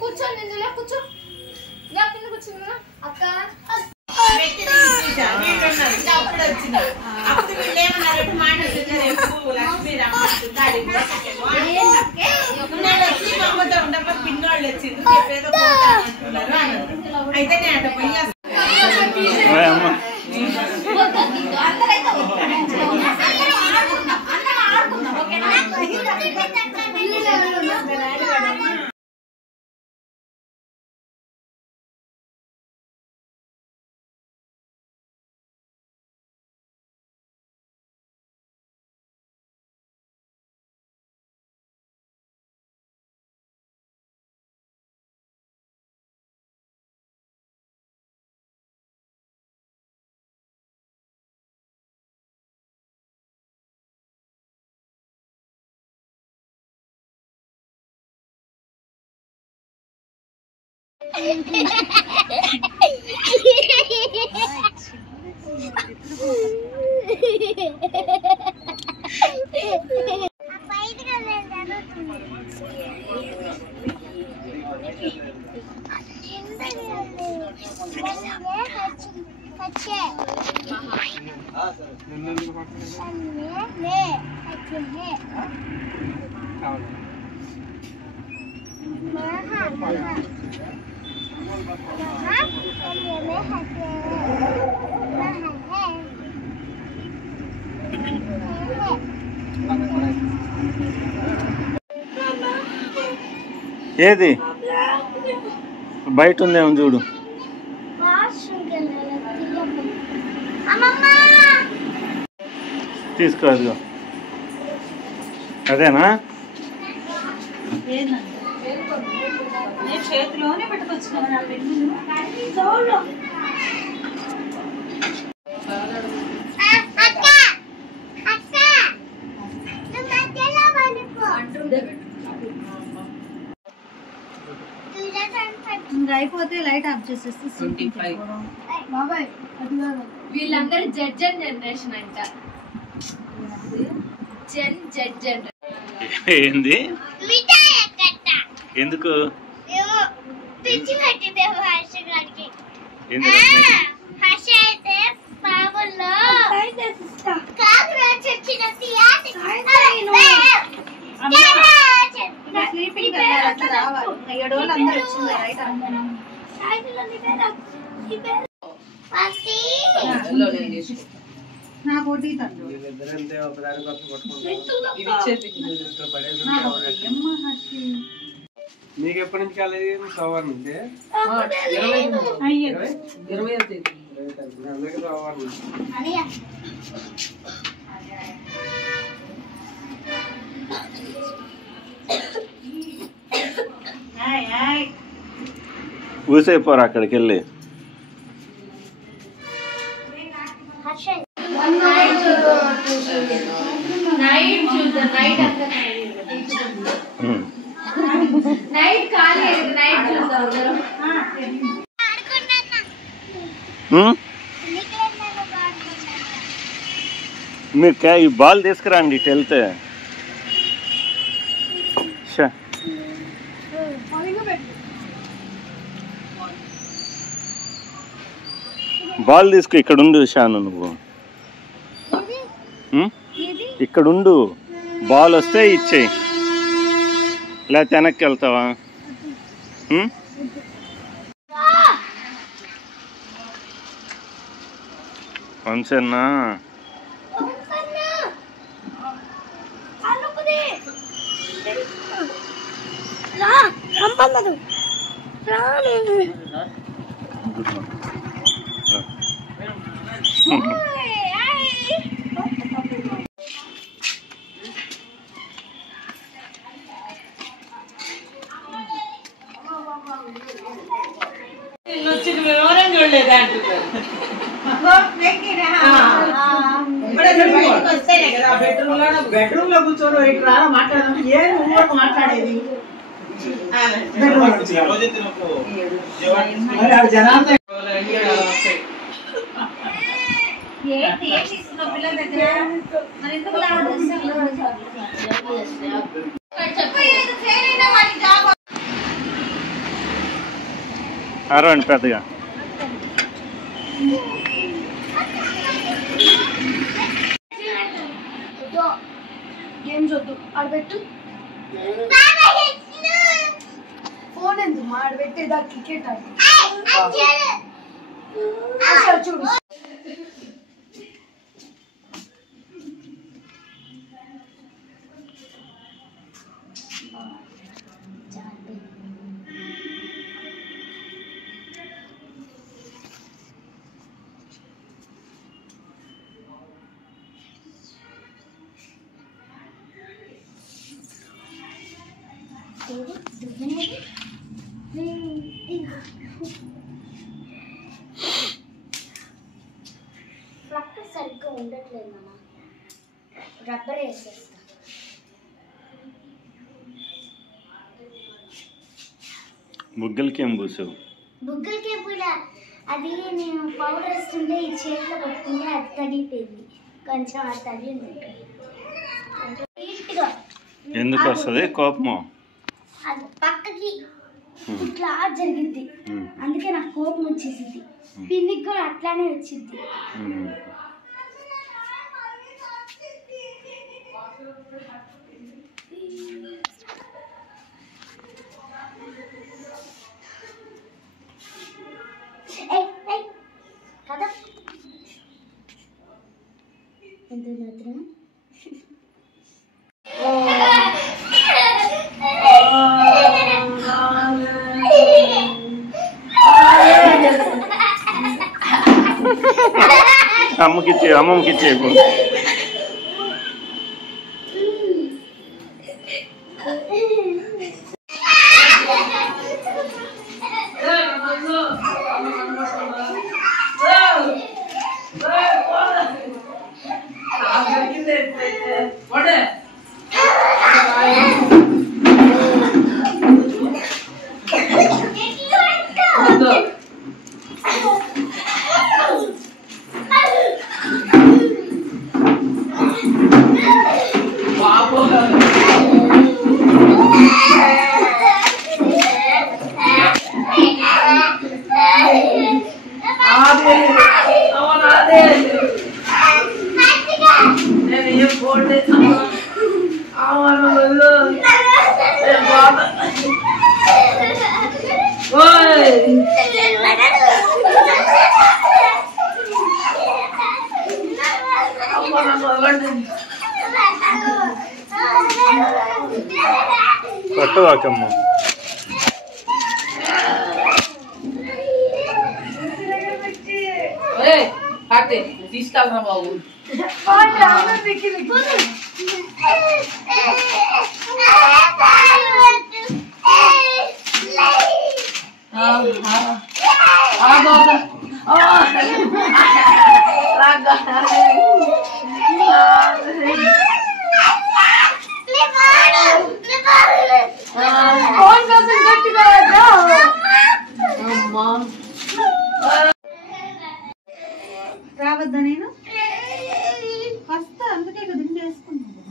కూర్చో నిందులో కూర్చో కింద కూర్చున్నా అక్క అప్పుడు వీళ్ళు ఏమన్నారు మాట లక్ష్మీ వచ్చి మమ్మతో ఉండకపోతే పిన్నోళ్ళు వచ్చింది చెప్పేదో అంటున్నారు అయితే నేను అట్లా పోయి ఏది బయట ఉందేమో చూడు. తీసుకోదు అదేనా చేతిలోనే పెట్టుకొచ్చుకున్నా అయిపోతే లైట్ ఆఫ్ చేసేస్తే బాబాయ్ వీళ్ళందరూ జెడ్ జనరేషన్ అంట. జెడ్ జనరేషన్ ఏంది ఎందుకు మీకు ఎప్పటి నుంచి కాలేదు? సోమవారం నుంచి 20 తేదీ అందరికీ సోమవారం నుంచి. ఊసైపోరా అక్కడికి వెళ్ళి. మీరు ఈ బాల్ తీసుకురండి ఇటు వెళ్తే. బాల్ తీసుకు. ఇక్కడ ఉండు షాను, నువ్వు ఇక్కడ ఉండు. బాల్ వస్తే ఇచ్చేయి, లేకపోతే వెనక్కి వెళ్తావా? వంశన్నా వివరం చూడలేదు అంటున్నారు. బెడ్రూమ్ లో కూర్చొని మాట్లాడడం ఏం ఊరు మాట్లాడేది అరవండి పెద్దగా. గేమ్స్ వద్దు ఆడబెట్టు. ఫోన్ ఎందుకు ఆడబెట్టేదా? క్రికెట్ ఆడు చూడు. ఫ్లక్ సరిగ్గా ఉండట్లేదు అమ్మా. రబ్బర్ వేసేస్తా. బుగ్గలకి ఏం పూసావు? బుగ్గలకి పూలా అది నేను పౌడర్ వేస్తుంటే ఈ చేతిలో పట్టుకుంటే అది తగిలిపోయింది. కొంచెం అది తగిలింది. నీట్గా ఎందుకు వస్తుంది కోపము? అది పక్కకి ఇట్లా జరిగిద్ది. అందుకే నాకు కోపం వచ్చేసింది. పిన్నికి కూడా అట్లానే వచ్చింది. కదా ఎంత మాత్రం అమ్మకిచ్చే అమ్మకిచ్చే కొట్టవాకమ్మ. తీసుకెళ్ళరా బాబు. రావద్దా? నేను వస్తా, అందుకే కదా చేసుకుంటాను.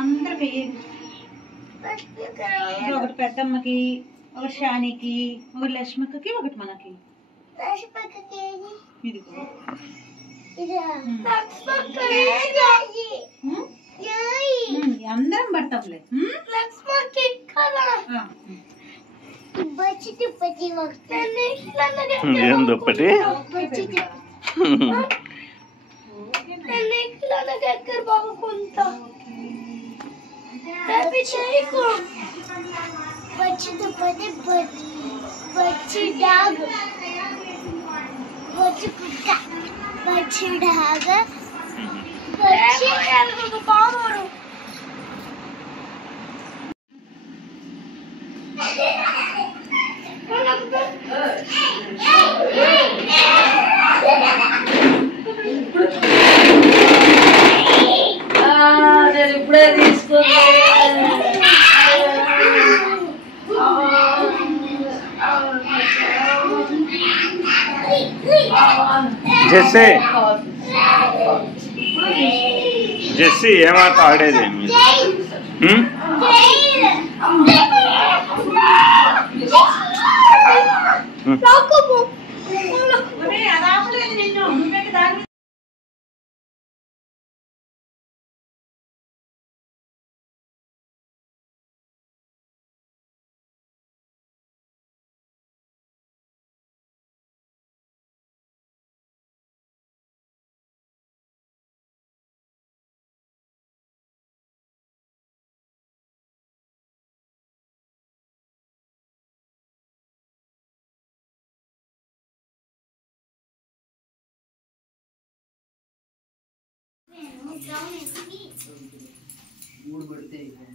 అందరికి ఒకటి పెద్దమ్మకి, ఒకటి షానికి, ఒకటి లక్ష్మక్కకి, ఒకటి మనకి. ఇది అందరం పడతాంలే. ఏం దుప్పటి? बच्ची डाग बच्ची कुत्ता बच्ची डाग बच्ची पावरो జెస్సీ ఏమాట ఆడేది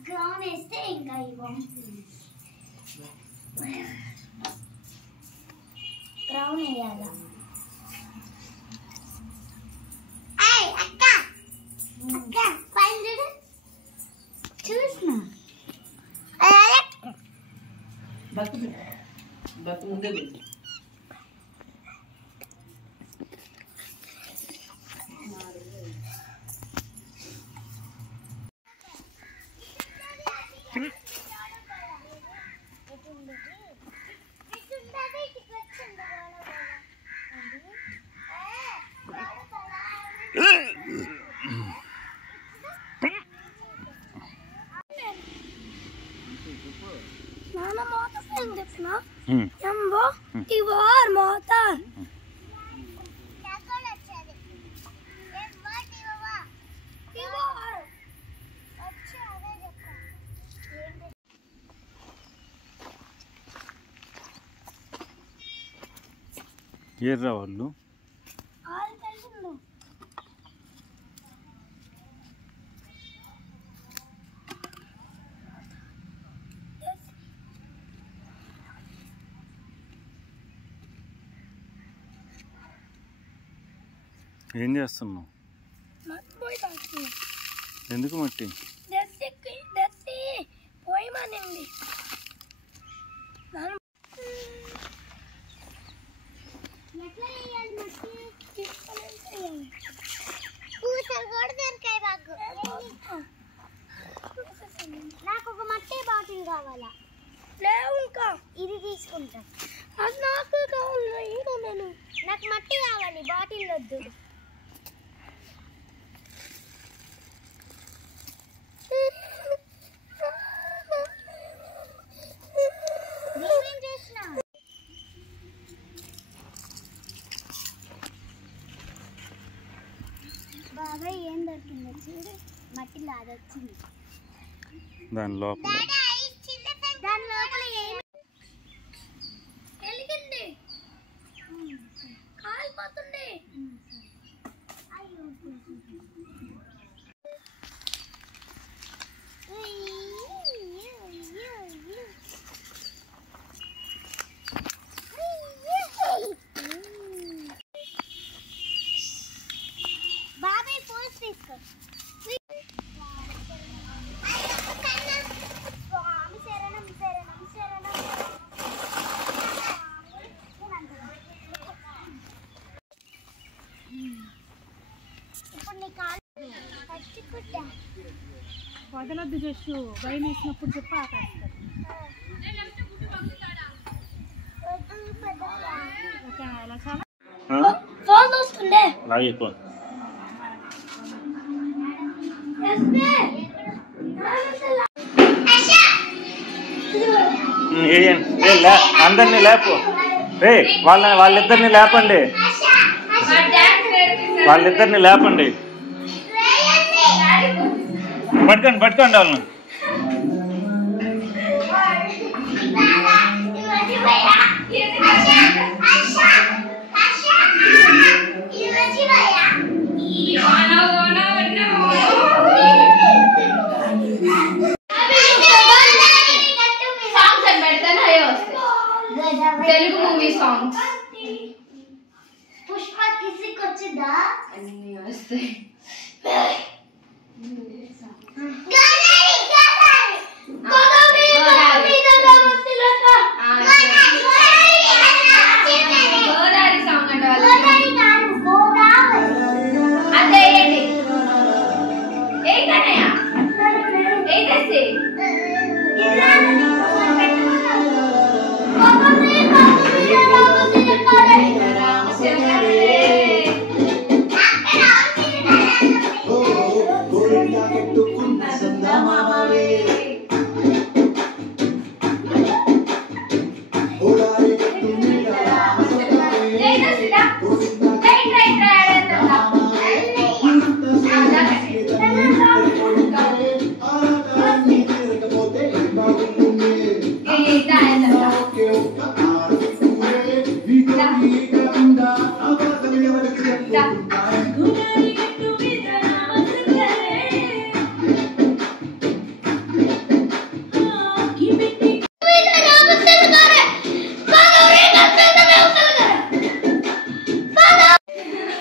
గ్రౌండ్ వేస్తే ఇంకా ఇవ్వం. గ్రౌండ్ వేయాలా? అక్క అక్క పైన చూసిన ముందే ఏర్రా వాళ్ళు ఏం చేస్తున్నావు? ఎందుకు మట్టి? నాకు ఒక మట్టి బాటిల్ కావాలా? లేవు ఇంకా. ఇది తీసుకుంటా. అది నాకు కావాలి. ఇంకా నేను నాకు మట్టి కావాలి, బాటిల్ వద్దు. నేనేం చేసినా? బాబాయ్ ఏం దొరికిందో చూడు. మట్టిలో అది వచ్చింది. దాని లోపల ఏమి వెలిగింది, కాలిపోతుంది. బాబాయ్ ఫోన్స్ తీసుకో. వదలొద్దు జస్సు, భయం వేసినప్పుడు చెప్పి ఆపేస్తారు. ఫోన్ వస్తుండే. అందరినీ లేపు. వాళ్ళిద్దరిని లేపండి, వాళ్ళిద్దరిని లేపండి. పట్టుకోండి వాళ్ళని. Telugu movie songs. పుష్ప కిసికి వచ్చిందా? అన్ని వస్తాయి. గోదావరి సాంగ్ అంటే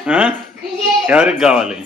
ఎవరికి కావాలి?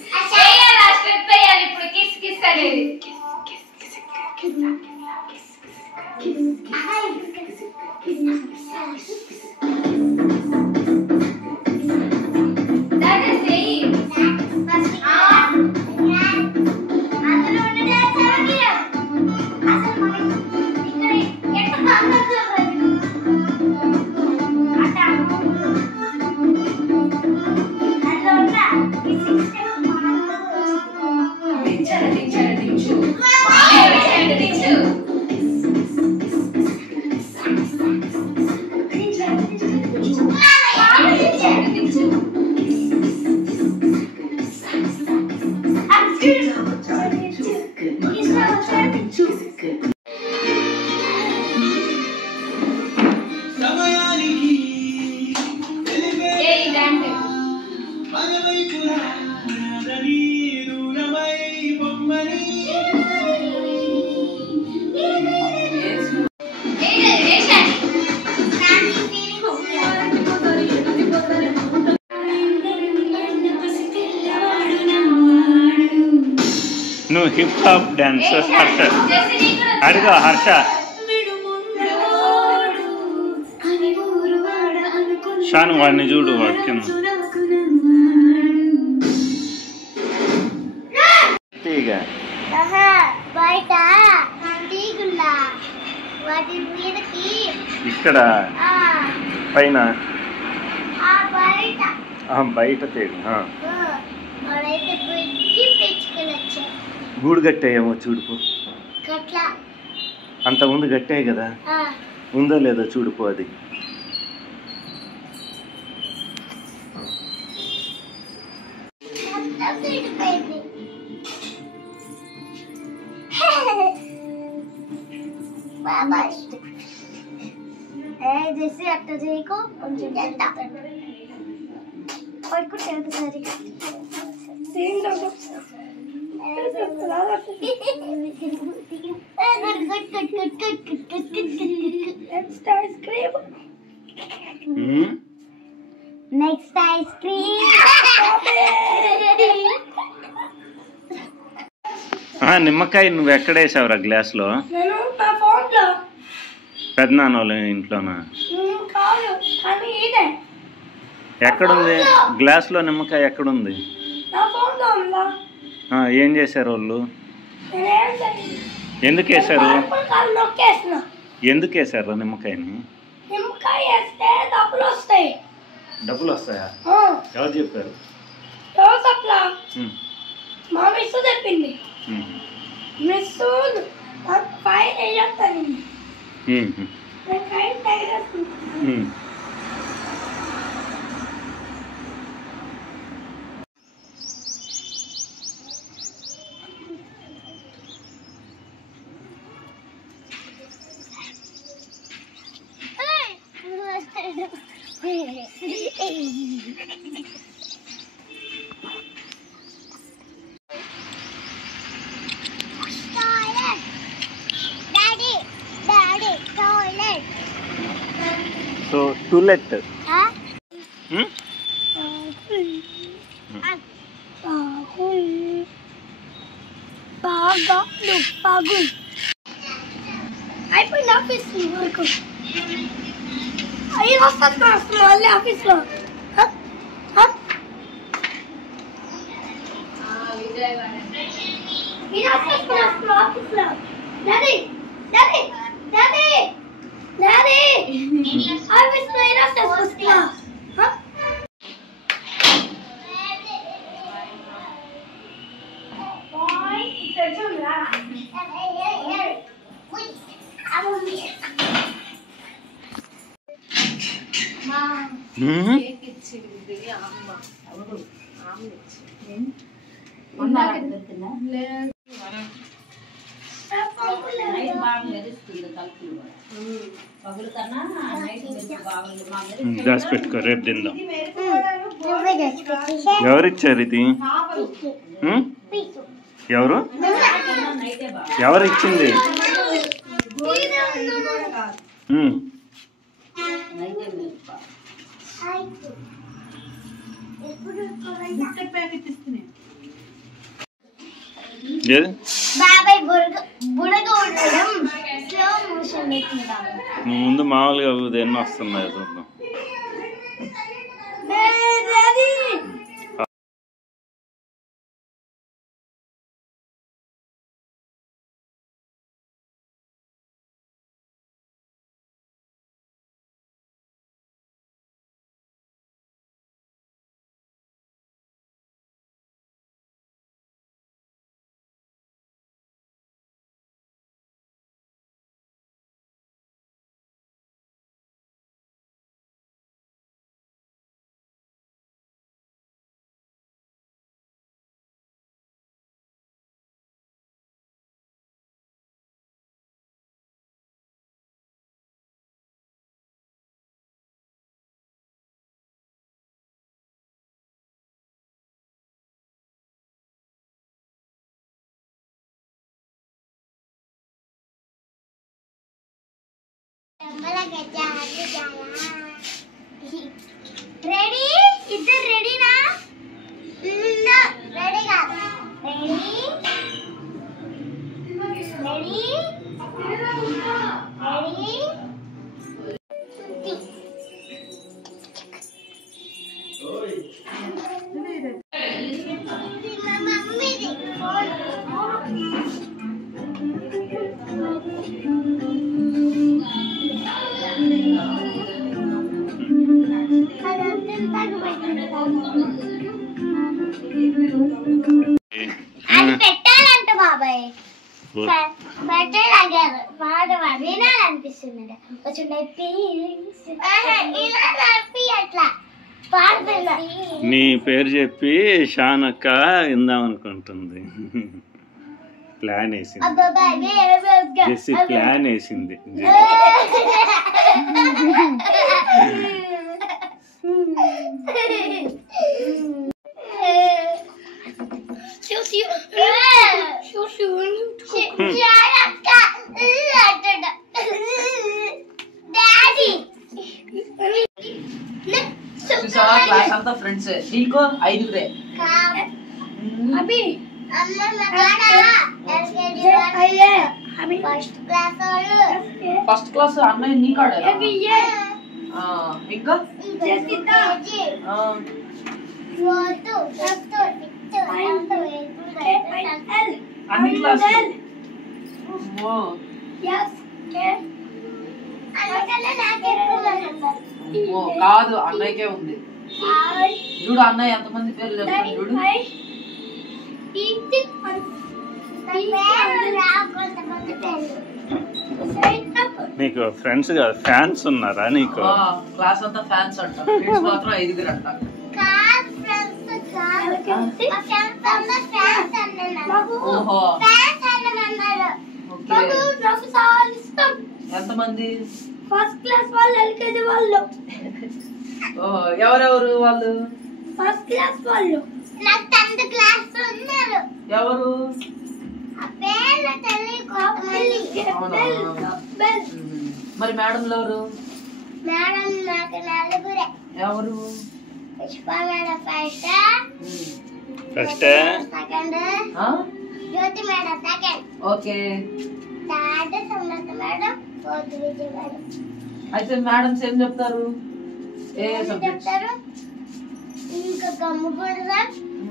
నువ్వు హిప్ హాప్ డాన్స్ హర్ష అడుగు హర్ష. షాను వాడిని చూడు, వాడి కింద బయట తీగుందా వాటి మీదకి ఇక్కడ పైన బయట బయట తీగు వాడైతే పెంచుకొని వచ్చారు. గూడు కట్టాయేమో చూడుపో. గట్లా అంత ముందు కట్టాయి కదా, ఉందో లేదో చూడుపో. అది చేసి అట్ట చేయకు, కొంచెం పడుకుంటే సరిగా నెక్స్ట్ ఐస్ క్రీమ్. నిమ్మకాయ నువ్వు ఎక్కడేసావురా? గ్లాస్లో? పెద్దనాన్న వాళ్ళ ఇంట్లోనా? ఎక్కడుంది గ్లాస్లో నిమ్మకాయ? ఎక్కడుంది? ఏం చేశారు వాళ్ళు? ఎందుకు వేసారు? ఎందుకు వేసారు నిమ్మకాయని? డబ్బులు వస్తాయా? ఎవరు చెప్పారు? మా మిస్ చెప్పింది. మిస్ ఫైన్ వేస్తాను. సో టూలెట్ బాగా బాగు అయిపోయింది. ఆఫీస్ వరకు అయ్యి వస్తుంది మళ్ళీ ఆఫీస్లో. ఆఫీస్లో డాడీ డాడీ డాడీ డాడీ ఆఫీస్లో వస్తా. దాచి పెట్టుకో, రేపు తిందాం. ఎవరిచ్చారు ఇది? ఎవరు ఎవరిచ్చింది? బిస్కెట్ ప్యాకెట్ ఇస్తున్నాయి. ఏది బాబాయ్ బుడగ ఉండడం స్లో మోషన్ పెట్టిందా ముందు మామూలుగా ఎన్ని వస్తున్నాయి చూద్దాం. రెడీ ఇద్దరు రెడీనా రెడీ కాదు రెడీ మమ్మీది అది పెట్టాలంట బాబాయ్ పెట్టాలగారు పాట వినాలనిపిస్తుంది అట్లా నీ పేరు చెప్పి షానక్క ఇందామనుకుంటుంది. ప్లాన్ వేసింది జెస్సీ, ప్లాన్ వేసింది. క్లాస్ అంతా ఫ్రెండ్స్, నీకు 5 ఫస్ట్ క్లాస్ అన్నయ్య నీ కాడ ఇంకా అన్ని క్లాస్ కాదు అన్నయ్యకే ఉంది. చూడు అన్నయ్య ఎంతమంది పేర్లు చెప్తాను చూడు. నీకు ఫ్రెండ్స్ కాదు ఫ్యాన్స్ ఉన్నారా నీకు? క్లాస్ అంతా ఫ్యాన్స్ అంట, ఫ్రెండ్స్ మాత్రం 5 అంట. ఓహో ఎంతమంది? ఫస్ట్ క్లాస్ వాళ్ళు ఎల్కేజీ వాళ్ళు. ఎవరెవరు వాళ్ళు? ఫస్ట్ క్లాస్ వాళ్ళు. నాకు 10th క్లాస్ ఉన్నారు. ఎవరు? మరి మేడంలు ఎవరు? మేడం నాకు 4 ఎవరు? Pushpa madam first, second, Jyothi madam second, okay, third Sumalatha madam, fourth Vijay madam. అయితే మేడమ్స్ ఏం చెప్తారు? ఏ సబ్జెక్ట్ చెప్తారు? ఇంకా గమ్ము కొడదాం,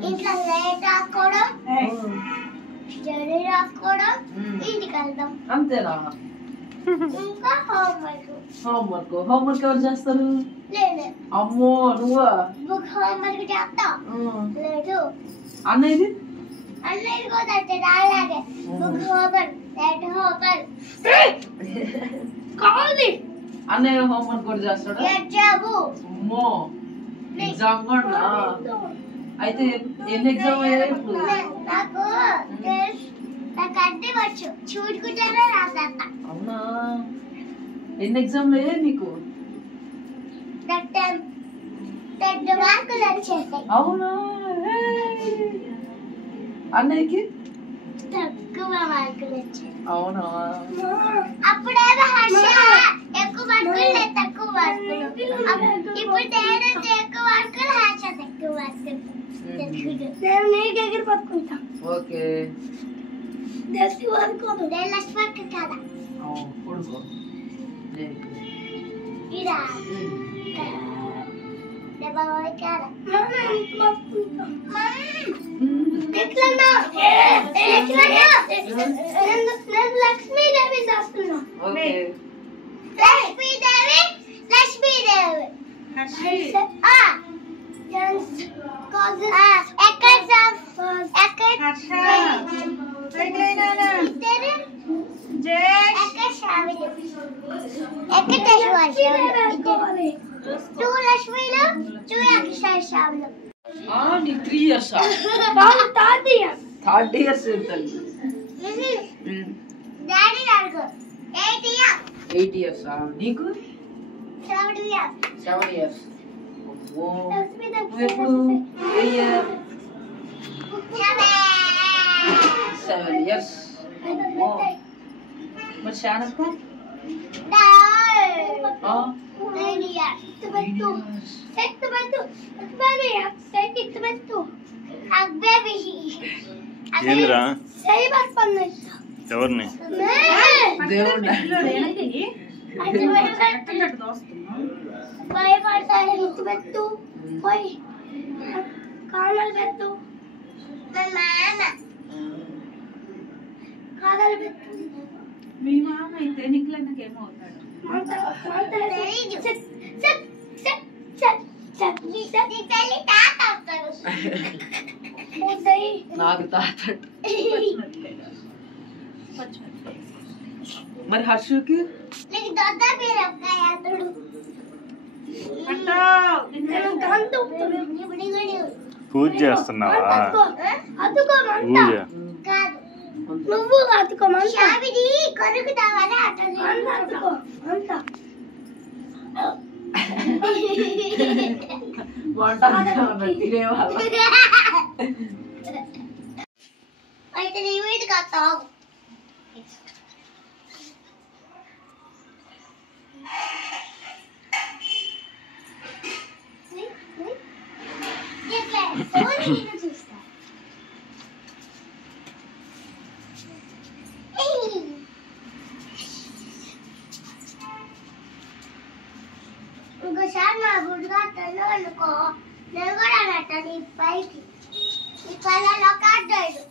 ఇంట్లో లేట్ రాసుకోవడం, స్టడీ రాసుకోవడం, ఇంటికి వెళ్దాం, అంతేనా? ఇంకా హోంవర్క్. హోంవర్క్ ఎవరు చేస్తారు? లేదు. అమ్మో నువ్వా? బుక్ హోంవర్క్ చేస్తా. లేదు. అన్నయ్యది? అన్నయ్యది కూడా అలాగే బుక్ హోంవర్క్, లెట్ హోంవర్క్. కావాలి. అన్నయ్య హోంవర్క్ కూడా చేస్తాడు? అమ్మో ఎగ్జామ్ కూడా. అయితే ఎన్ని ఎగ్జామ్ అయ్యాయి ఇప్పుడు? నాకు అర్థం వచ్చు, చూడుకుంటానే రాసేస్తా. అవునా? ఎన్ని ఎగ్జామ్లు అయ్యాయి నీకు? 10 మార్కులు వచ్చేసాయి. అవునా? అన్నయ్యకి తక్కువ మార్కులు వచ్చాయి. అవునా? అప్పుడేమో హర్ష ఎక్కువ మార్కులు, తక్కువ మార్కులు. ఇప్పుడు తేడా ఎక్కువ మార్కులు, హర్ష తక్కువ మార్కులు. నేను నీకు ఎగిరి పట్టుకుంటా. ఓకే దర్శి పడుకోదు. నేను లక్ష్మక్క కదా. పడుకో. ఇరా బాబాయ్ కదా. నేను లక్ష్మీదేవి చేస్తున్నా. లక్ష్మీదేవి లక్ష్మీదేవి టూ లక్ష్మీలు టూ అక్షరాలు. నీ 3 years థర్డ్ ఇయర్స్ డాడీ అడుగు 8 years నీకు 7 years 7 years. ఎప్పుడు 7 years. మరి శానక్క 9 years. ఏందిరా ఎవరిని దేవుడు భయపడతాడు. ఎత్తు పెట్టు పోయి కాలాలు పెట్టు. కాలాలు పెట్టు. మీ మామ అయితే నీకులన్నకి ఏమవుతాడు? నాకు తాత. మరి హర్షుకి నీకు దొడ్డ బీరకాయ అతడు పూజ చేస్తున్నావా? పూజ నువ్వు అతుకోమంతా కొరుకుతావని అతుకో అంతా అయితే నీ వీటికి వస్తావు. చూస్తా ఇంకోసారి నా గుడిగా తల్లు అనుకో నేను కూడా పెట్టాను ఈ పైకి ఈ కళ్ళలో కాడ్డాడు.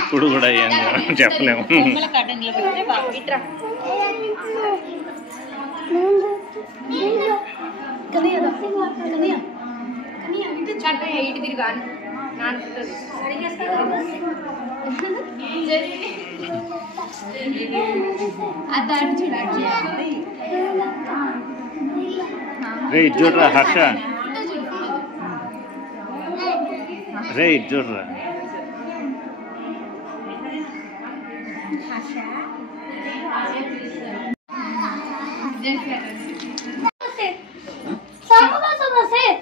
ఇప్పుడు కూడా ఏం చెప్పలేము. రే చూడరా హర్ష, రే చూడరా.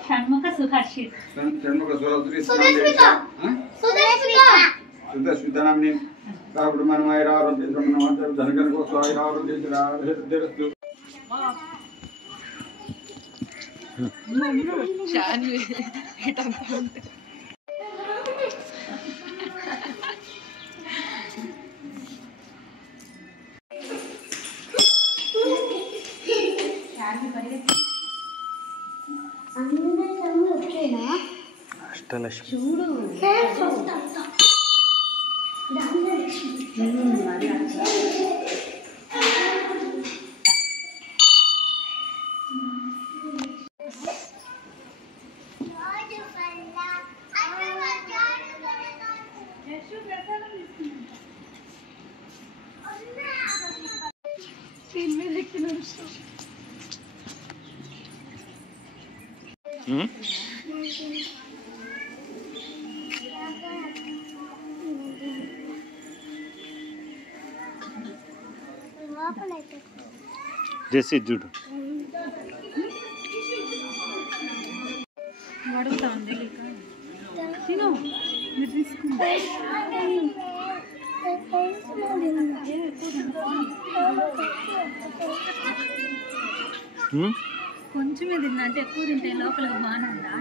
షణ్ముఖ సుహర్షిత్ సుధస్మితాన్ని కాబట్టి మనం ధనకన కోసం ఆరోగ్యం అష్టలక్ష్మి జెస్సీ చూడు. అడుగుతా ఉంది తిను మీరు తీసుకుంటా. కొంచెమే తిన్నా అంటే ఎక్కువ తింటే లోపలికి బాగుందా అంటున్నా.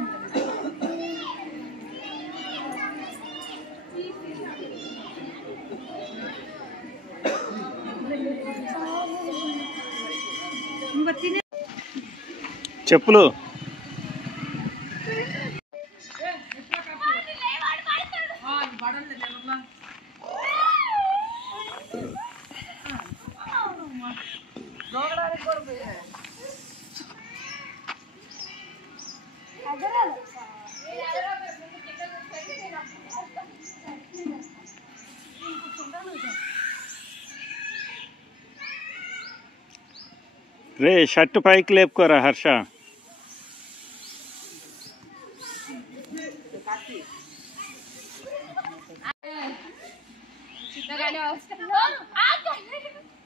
నువ్వు తినే చెప్పులు రే షర్ట్ పైకి లేపుకోరా హర్ష.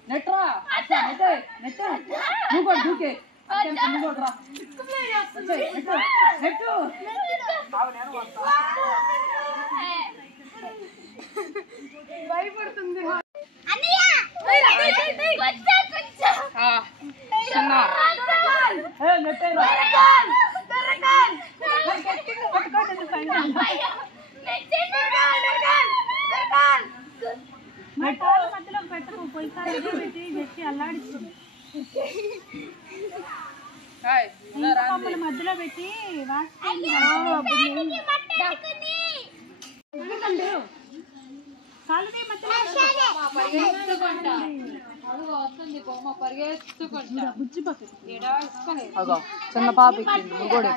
నెట్రా నువ్వు కూడా దూకే భయపడుతుంది. మధ్యలో పెట్టకు పోయి పెట్టి చేసి అల్లాడిస్తుంది. మధ్యలో పెట్టి చిన్న పాప ఎక్కింది నువ్వు కూడా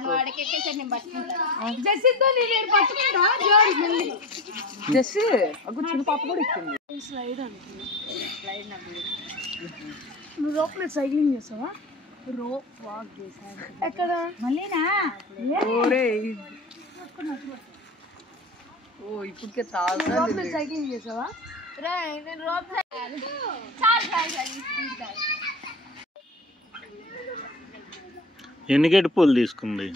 జెస్సీ అప్పుడు చిన్న పాప కూడా ఎక్కింది. నువ్వు రోప్ మీద సైక్లింగ్ చేస్తావా? రోప్ వాక్ చేసాను ఎక్కడ మళ్ళీనా ఓ ఇప్పటికే చాలా రోప్ మీద సైక్లింగ్ చేసావా? నేను రోప్ ఎన్ని గడ్డి పూలు తీసుకుంది?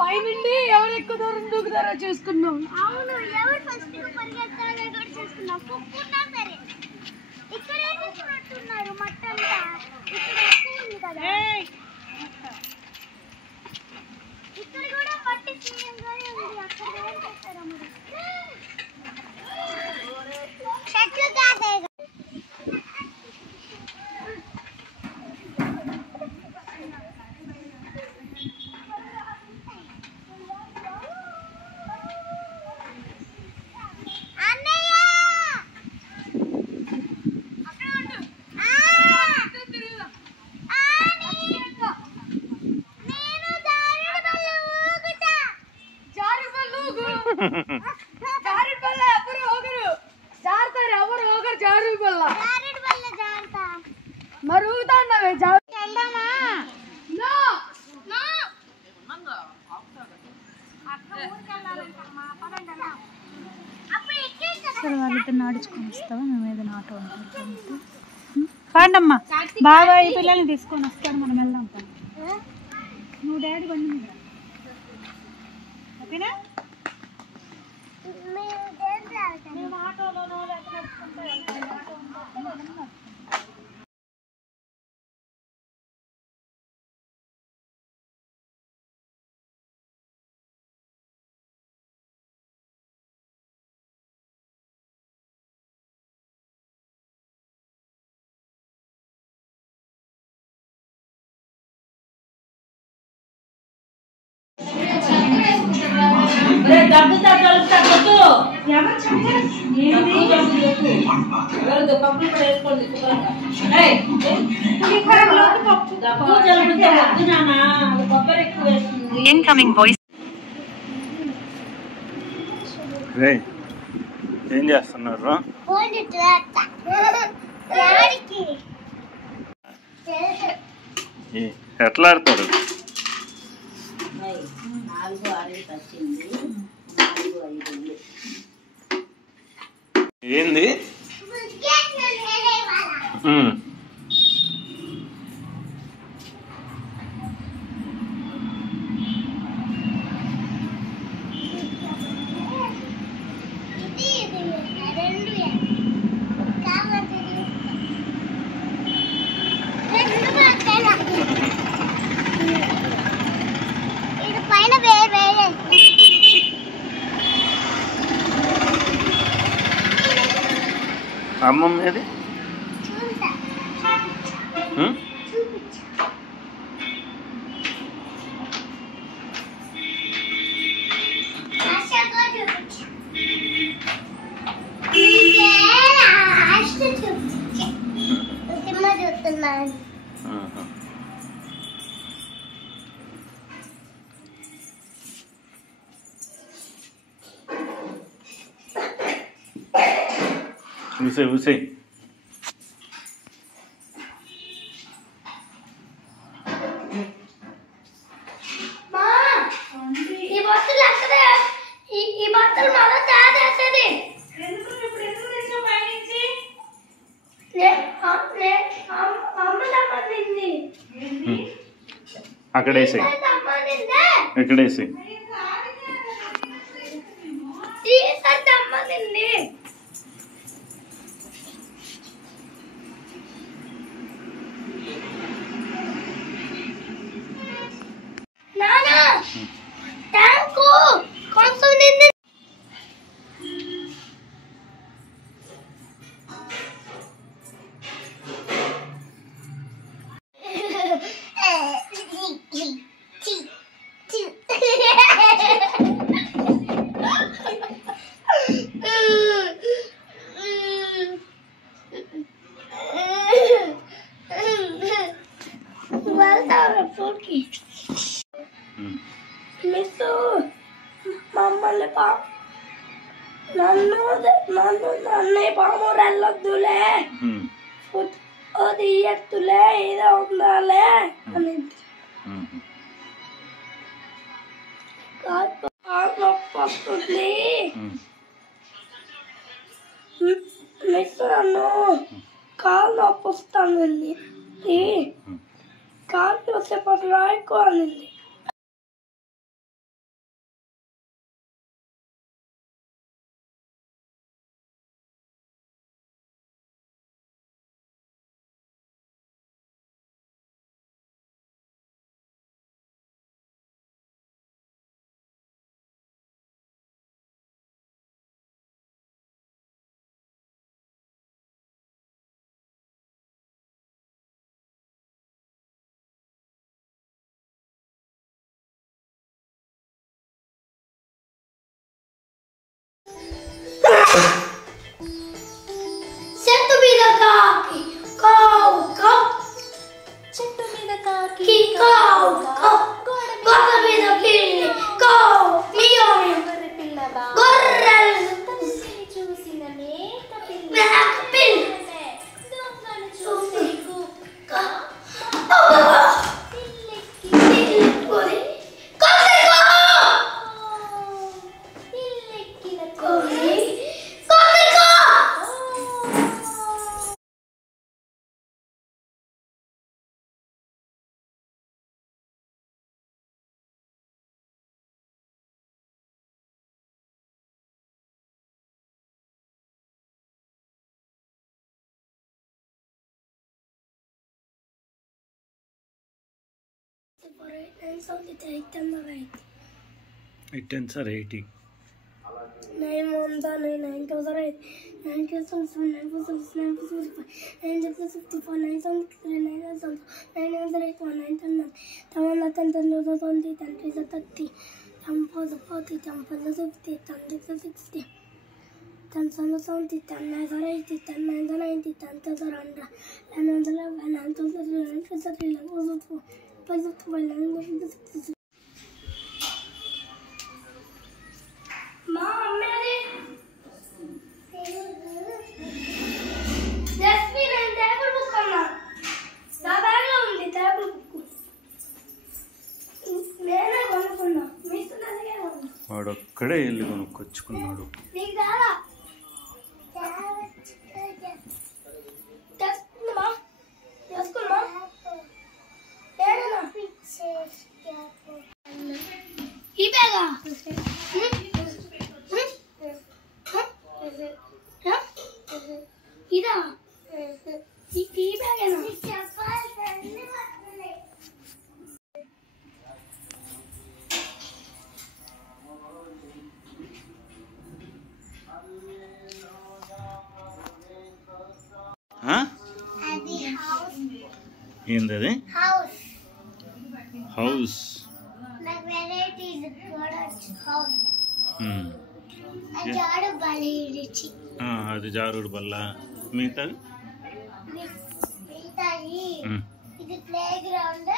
పైనుండి ఎవరు ఎక్కువ దూరం దూకుతారో చూసుకున్నాం. అవును, ఎవరు ఫస్ట్ పరిగెత్తారో కూడా చూసుకున్నాం. కుక్కున్నా సరే ఇక్కడ వేసేస్తున్నారు మట్టంతా. ఇక్కడ ఎక్కువ ఉంది కదా, ఇక్కడ కూడా మట్టి తీయంగానే ఉంది. అక్కడ ఏం చేస్తారా మరి? చెట్లు కాదే మరి ఊగుతాండవే సరే వాళ్ళతో నాడుచుకొని వస్తావా? మేము ఏదైనా ఆటో ఉంటుంది పాండమ్మా. బాగా ఈ పిల్లల్ని తీసుకొని వస్తాడు, మనం వెళ్దాం. నువ్వు డాడీ బండి మీద ఓకేనా? మేము ఆటోలోనో లేకపోతే ఆటో ఉంటుంది. రే ఏం చేస్తున్నారు? ఎట్లా ఆడతారు? ఏంది? అమ్మమ్మ ఏది? ఊసే అక్కడేసి ఎక్కడేసి మమ్మల్ని నన్ను పామురెళ్ళొద్దులే, అది ఎత్తులే, ఏదో ఉండాలే అని నొప్పి వస్తుంది. మిస్ నన్ను కాలు నొప్పి వస్తానండి, కాలు వచ్చేపటి రాయికోవాలండి. చెట్టు మీద కాకి కావు కావు, చెట్టు మీద కాకి కావు కావు, గోడ మీద పిల్లి కావు మియావ్, గొర్రెలు చూసిన మేక పిల్లి చూసి It ends are 80. 9 1 9 2 8 9 2 7 9 4 6 9 4 5 9 6 54 9 7 3 9 7 9 8 8 1 9 10 9 10 10 20 20 30 10 40 40 10 50 10 60 10 70 10 80 10 90 10 100 11 మా అమ్మేది ఒక్కడే వెళ్ళి కొనుక్కొచ్చుకున్నాడు. ఏందది? హౌస్. అది జారుడు బల్ల. మిగతాది ఇది ప్లే గ్రౌండ్,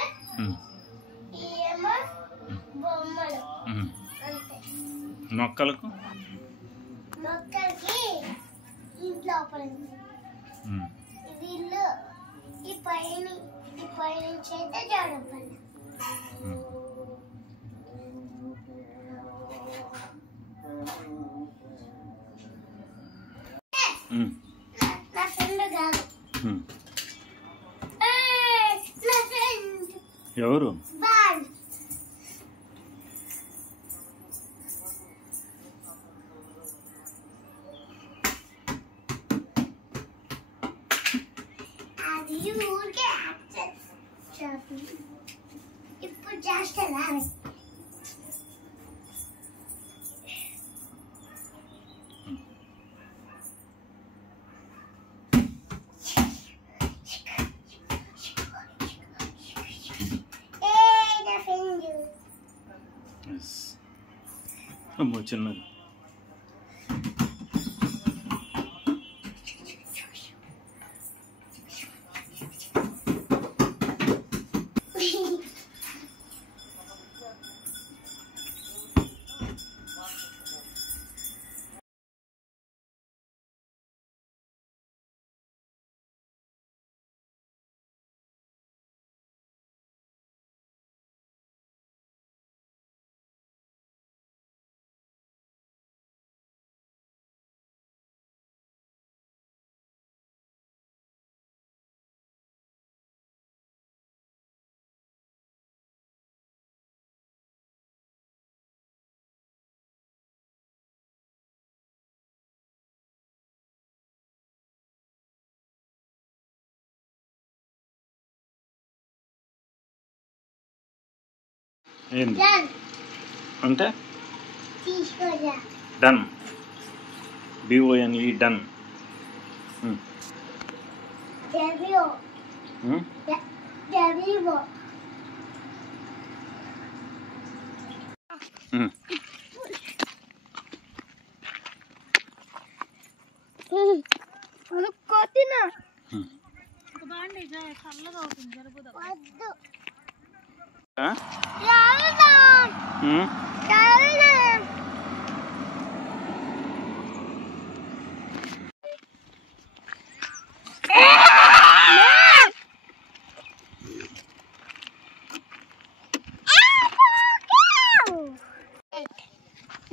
బొమ్మలు అంతే. మొక్కలకు మొక్కలకి ఇంట్లో ఇది ఇల్లు. ఈ పైనుంచి అయితే జాడపల్లి. నా ఫ్రెండ్ కాదు. నా ఫ్రెండ్ ఎవరు? బాల్. అది ఊరికే ఇప్పుడు చేస్తా. అమ్మో చిన్నది. ఏంది అంటే? డన్. BONE done. కొట్టినా చల్లగా అవుతుంది. జరుపుదా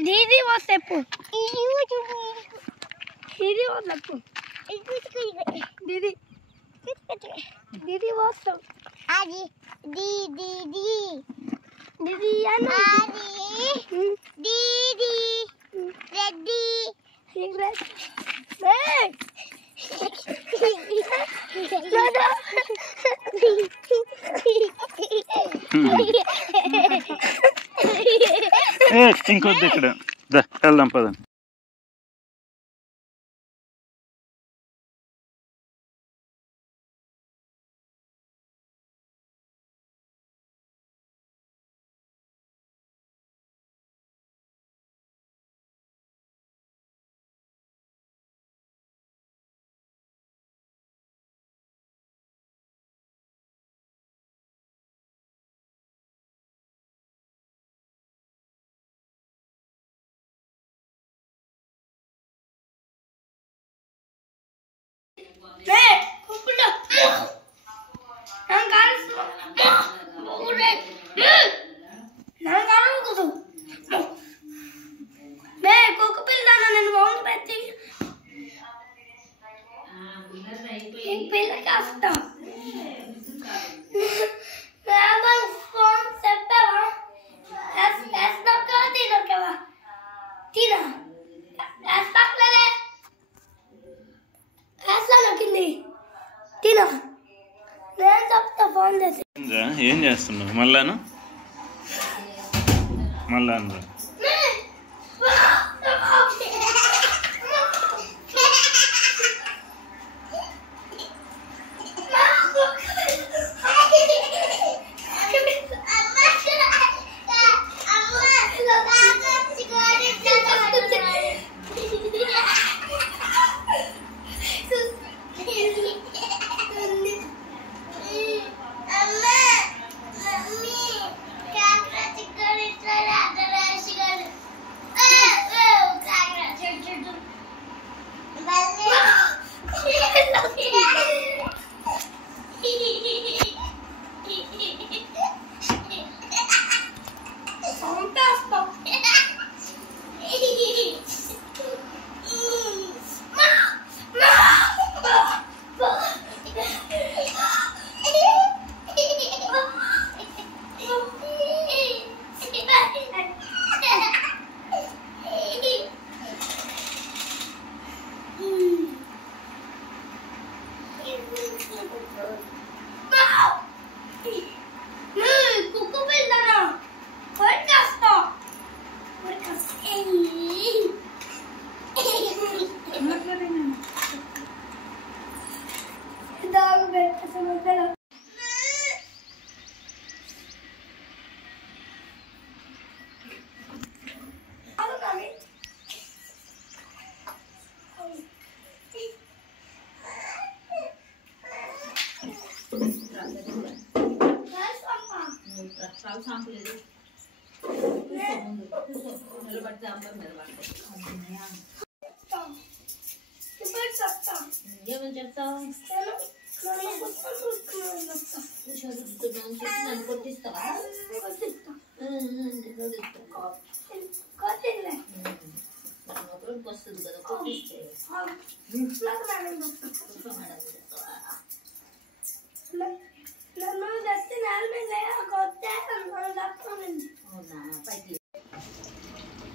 दीदी वो सेपू दीदी वो लपू दीदी दीदी वो सब आजी दीदी दीदी याना दीदी रेडी सिगरेट ఇంకొద్ది ఇక్కడ వెళ్దాం పదండి. పిల్ల కాస్తా ఫోన్ చెప్పావా తినకవా తినా పక్కలే నొక్కింది తినా నేను చెప్తా ఫోన్ చేసి ఏం చేస్తున్నావు మళ్ళాను మళ్ళా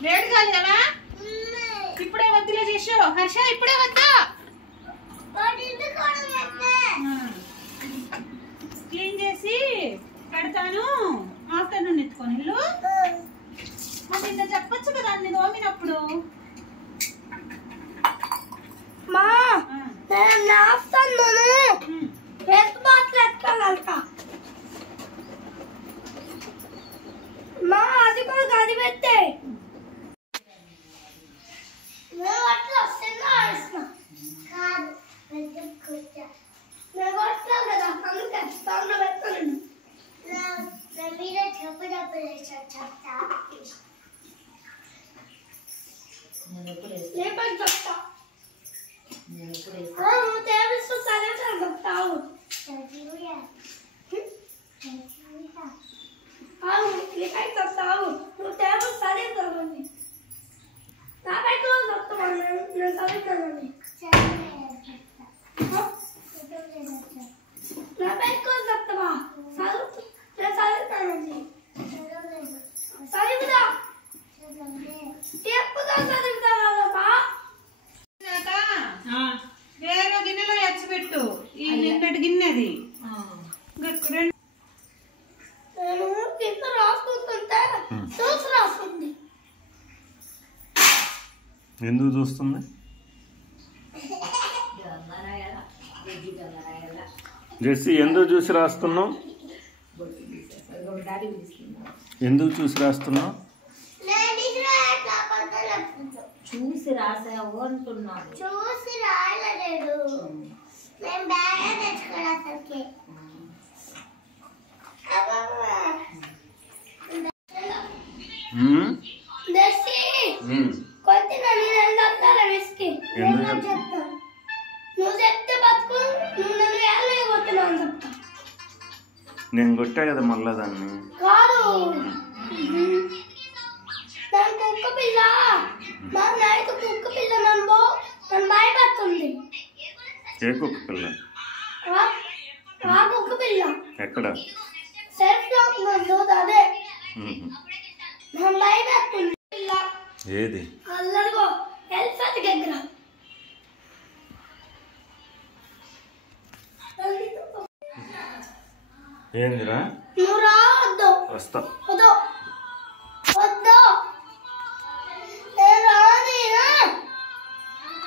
వేడి కాలేవా ఇప్పుడే వద్దులే చేసు హర్ష ఇప్పుడే వద్దా క్లీన్ చేసి పెడతాను ఆఫ్టర్నూన్ ఎత్తుకొని వెళ్ళు మరి ఇంత చెప్పచ్చు కదా అన్ని దోమినప్పుడు మా నేను ఆఫ్టర్నూన్ హెల్త్ బాటిల్ ఎత్తుకోగలుగుతా మా అది కూడా గది పెట్టే నేను అట్లా వస్తున్నా కాదు నేను అట్లా కదా అందుకే స్థానంలో పెడతాను మీరే చెప్పు చెప్తా లేపని చెప్తా నువ్వు తేవిస్తూ చదివితే చెప్తావు నీకై చెప్తావు నువ్వు తేవిస్తూ చదివిస్తావని నాకై కూడా చెప్తాను నేను చదువుతానని నాకై కూడా చెప్తావా చదువు నేను చదువుతానండి చదువుదా ఎప్పుగా చదువుతావా వేరే గిన్నెలో ఎచ్చబెట్టు ఈ నిన్నటి గిన్నెది నేను కింద రాసుకుంటుంటే చూసి రాస్తుంది ఎందుకు చూస్తుంది జెస్సీ ఎందుకు చూసి రాస్తున్నావు ఎందుకు చూసి రాస్తున్నావు చూసి రాసావు అంటున్నాను చూసి రాయలేదు నేను బాగా తెచ్చుకోవాలి అసలుకి కొంచెం నేను చెప్తాను విస్కి చెప్తాను నువ్వు చెప్తే బతుకు నువ్వు నన్ను ఎలా కొట్టినావు చెప్తా నేను కొట్టా కదా మళ్ళా దాన్ని కాదు దాని కుక్క పిల్ల మా నైట్ కుక్క పిల్ల నన్ను ఏ కుక్క పిల్ల? కుక్క పిల్ల ఎక్కడ? సెల్ఫ్ లాక్ అదే ఏది? అల్లరిగో ఎలిఫెంట్ దగ్గర ఏందిరా? నువ్వు రావద్దు. వస్తా. వద్దు వద్దు నేను రానినా.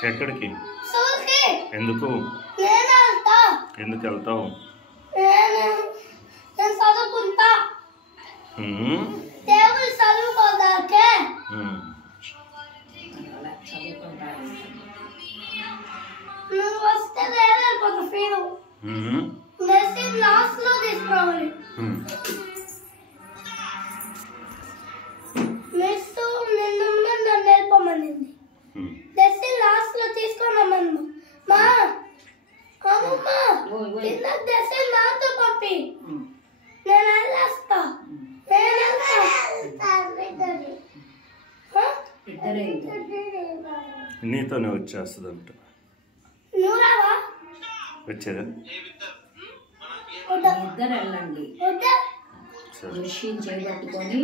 ఎక్కడికి? స్కూల్కి. ఎందుకు? నేను వెళ్తా. ఎందుకు వెళ్తావు? నేను చదువుకుంటా. దేవుడు చదువుకోదాకే. నువ్వు వస్తే వేరే ఫీలు మెసేజ్ లాస్ట్ లో తీసుకురావాలి. మిస్ నిన్ను నన్ను వెళ్ళిపోమనింది. మెసేజ్ లాస్ట్ లో తీసుకున్నామన్న మా అమ్మమ్మ నిన్న మెసేజ్ నాతో పంపి నేను వెళ్ళేస్తా. నీతోనే వచ్చేస్తుందంట. నువ్వు రావా? వచ్చేదా? ఇద్దరు వెళ్ళండి. మెషిన్ చేయబట్టుకొని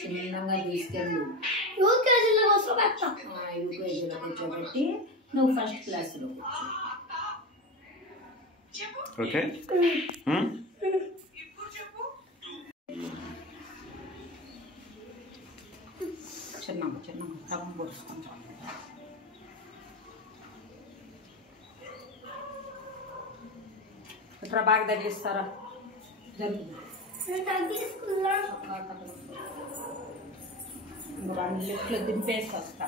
చిన్నగా తీసుకెళ్ళు. యూకేజీలో కూర్చోబెట్టా. యూకేజీలో కూర్చోబెట్టి నువ్వు ఫస్ట్ క్లాస్లో కూర్చో. ఓకే. చిన్నగా తప్ప పోసుకుంటాం. ఇక్కడ బాగా తగ్గిస్తారా? లిఫ్ట్లో దింపేసి వస్తా.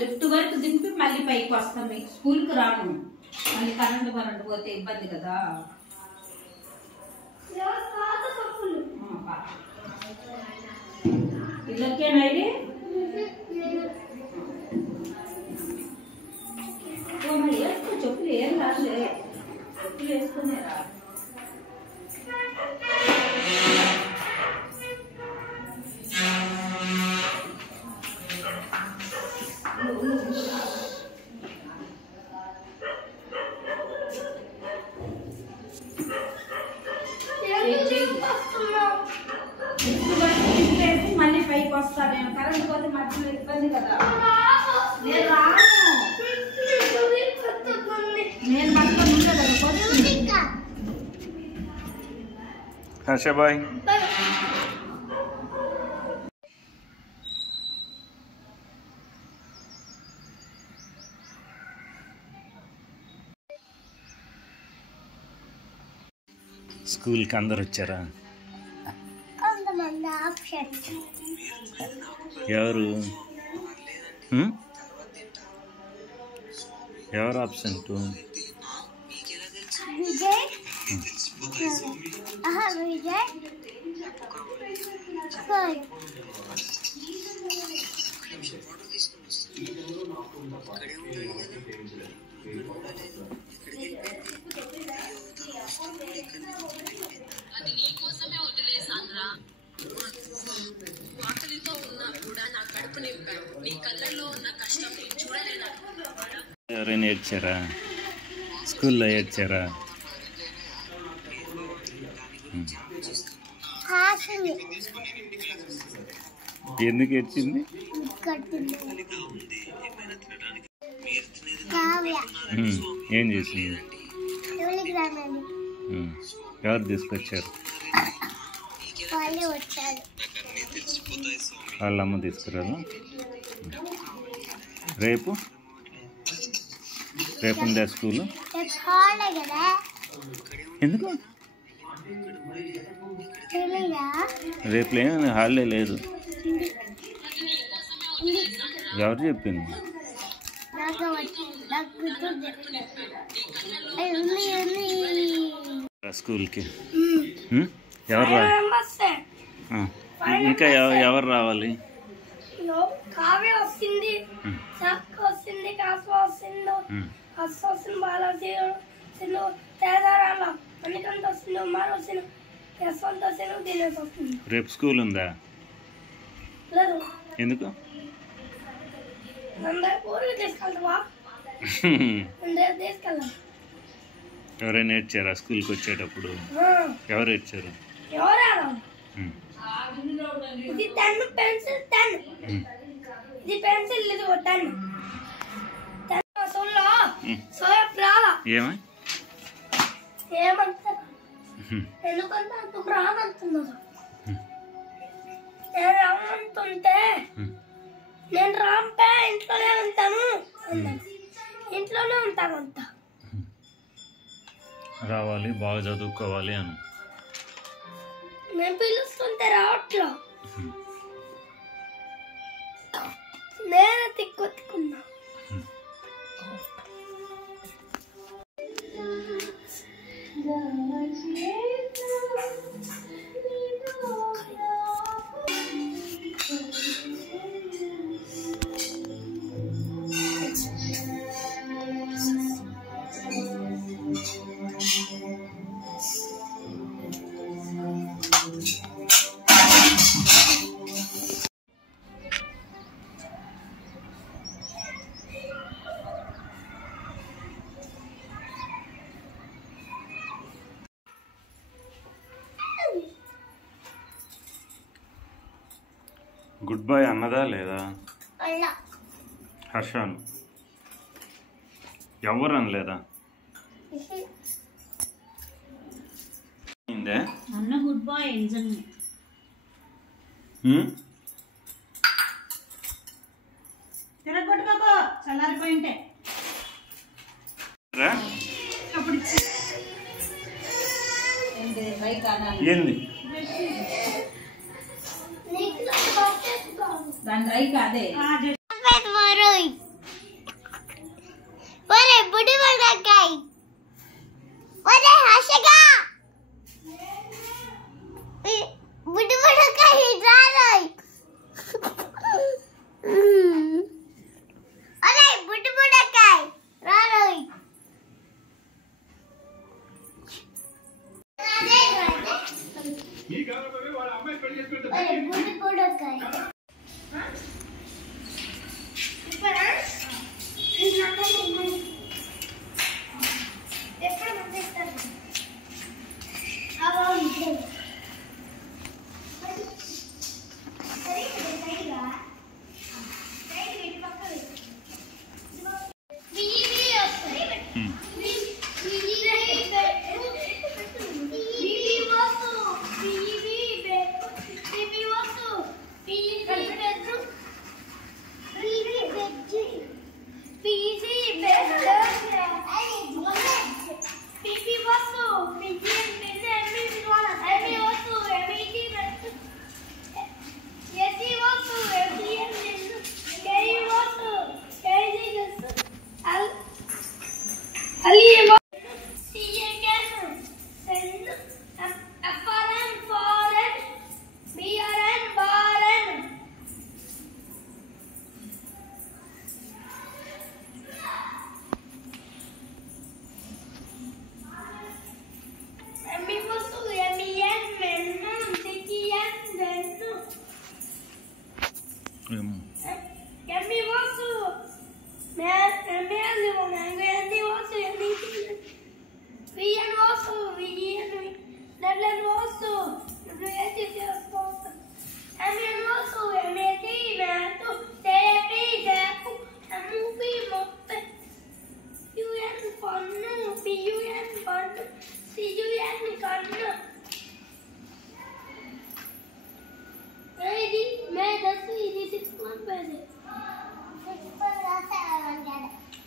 లిఫ్ట్ వరకు దింపి మళ్ళీ పైకి వస్తాం. మీకు స్కూల్కి రాను, మళ్ళీ కరెంటు పోతే ఇబ్బంది కదా. ఇదొకేనా ఇది? వేసుకో చెప్పులు. ఏం రాలే, చెప్పులు వేసుకునే రా. మళ్ళీ పైకి వస్తా. నేను కరెంట్ పోతే మధ్యలో ఇబ్బంది కదా. నేను రాను. నేను పట్టుకొని ఉండే కదా. హర్షబాయ్. స్కూల్కి అందరు వచ్చారా? కొంతమంది ఆప్షన్. ఎవరు ఎవరు ఆబ్సెంట్? విజయ్. విజయ్ ఎవరైనా ఏడ్చారా? స్కూల్లో ఏడ్చారా? ఎందుకు ఏడ్చింది? ఏం చేసింది? ఎవరు తీసుకొచ్చారు? వాళ్ళ అమ్మ తీసుకురాను. రేపు ఉందా స్కూల్? ఎందుకు? రేపు హాలిడే లేదు. ఎవరు చెప్పింది? స్కూల్కి ఎవరు ఇంకా ఎవరు రావాలి? కావ్య వస్తుంది, సక్క వస్తుంది, కాస్వ వస్తుంది, అస్స వస్తుంది, బాలాజీ వస్తుంది, తేదారాల అన్నికంత వస్తుంది, ఉమారు వస్తుంది, యశ్వంత్ వస్తుంది, దినేష్ వస్తుంది. రేపు స్కూల్ ఉందా? లేదు. ఎందుకు? అందరు ఊరికి తీసుకెళ్తావా? రేపు తీసుకెళ్ళాలి. ఎవరైనా ఏడ్చారా స్కూల్కి వచ్చేటప్పుడు? ఎవరు ఏడ్చారు? ఎవరు ఇది పెన్ పెన్సిల్ పెన్, ఇది పెన్సిల్, ఇది పెన్. సోలో సోయప్ రాలా ఏమై ఏమంతా ఎందుకంటే అంత రానంటున్నారు. నేను రామంటుంటే నేను రాంపే ఇంట్లోనే ఉంటాను అన్నాను. ఇంట్లోనే ఉంటాను అంత. రావాలి, బాగా చదువుకోవాలి అని. నేను పిలుస్తుంటే రావట్లా. నేను తిక్కున్నా. గుడ్ బై అన్నదా లేదా? అలా హర్షాను ఎవరు అనలేదా? అన్న గుడ్ బాయ్ నిజంగా. తిరగొట్టు బాబా, చల్లారిపోయింటే ఏంది దాని రై కాదే. ఒరే బుడి వడకాయ్, ఒరే హర్షగా బుడి వడకాయ్ రారోయ్. ఒరే బుడి వడకాయ్ రారోయ్. ఒరే బుడి వడకాయ్ ఎప్పుడు పంపిస్తారు?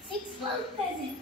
Six months present.